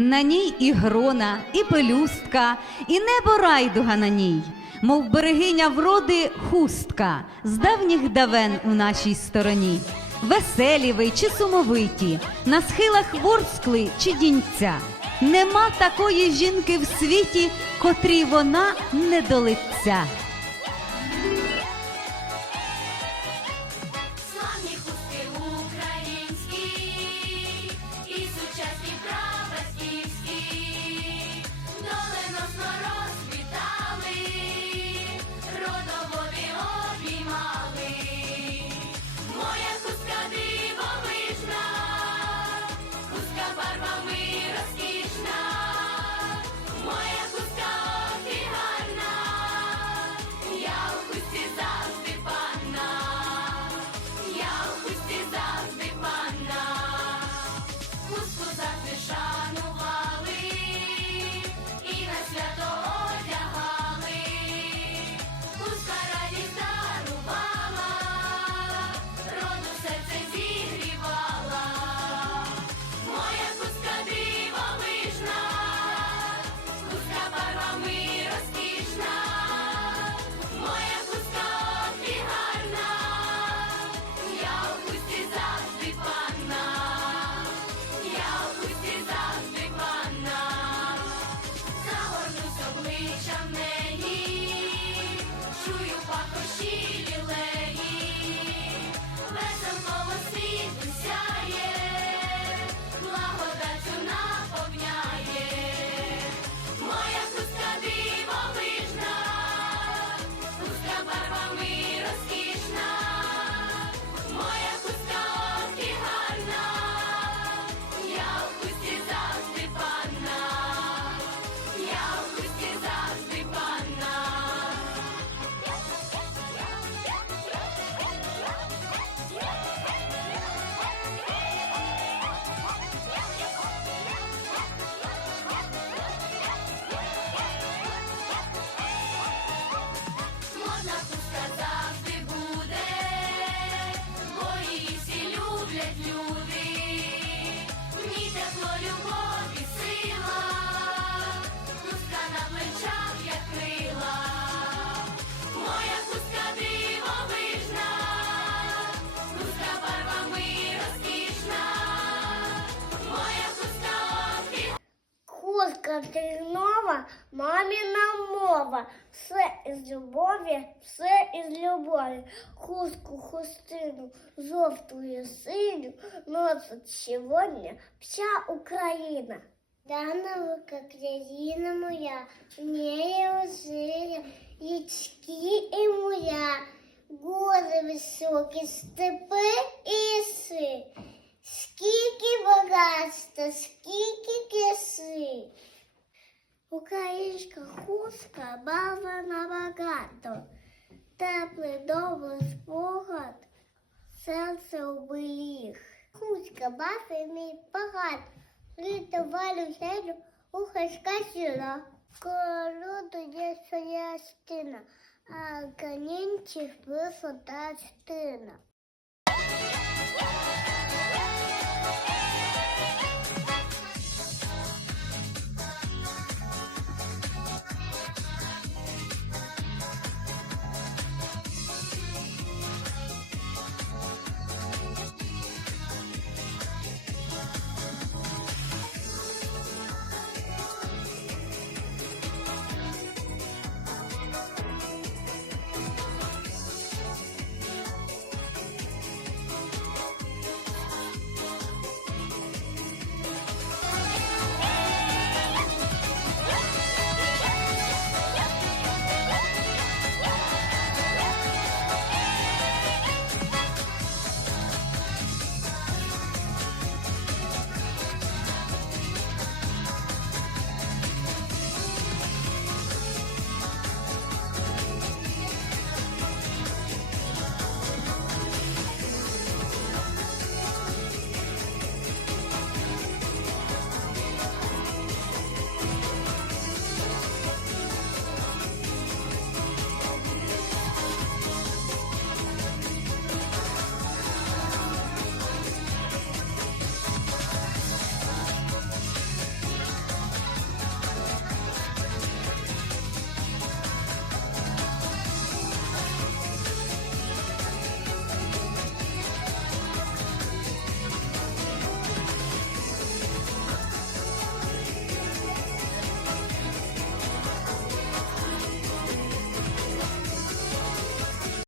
На ній і грона, і пелюстка, і небо райдуга на ній, мов берегиня вроди хустка з давніх давен у нашій стороні. Веселі ви чи сумовиті, на схилах ворскли чи дінця. Нема такої жінки в світі, котрій вона не до лиця. Тернова, маміна мова. Все із любові, все із любові. Хустку, хустину, жовтую синю носить сьогодні вся Україна. Дановика країна моя, в неї озея, річки і моря, гори високі, степи і ліси. Скільки багатства, скільки краси. Українська хустка бавлена багато, теплий добрий спогад, серце оберіг. Хустка бавлений багат, рятували землю у хашка сіла. Коло є своя стіна, а камінчик висота стіна.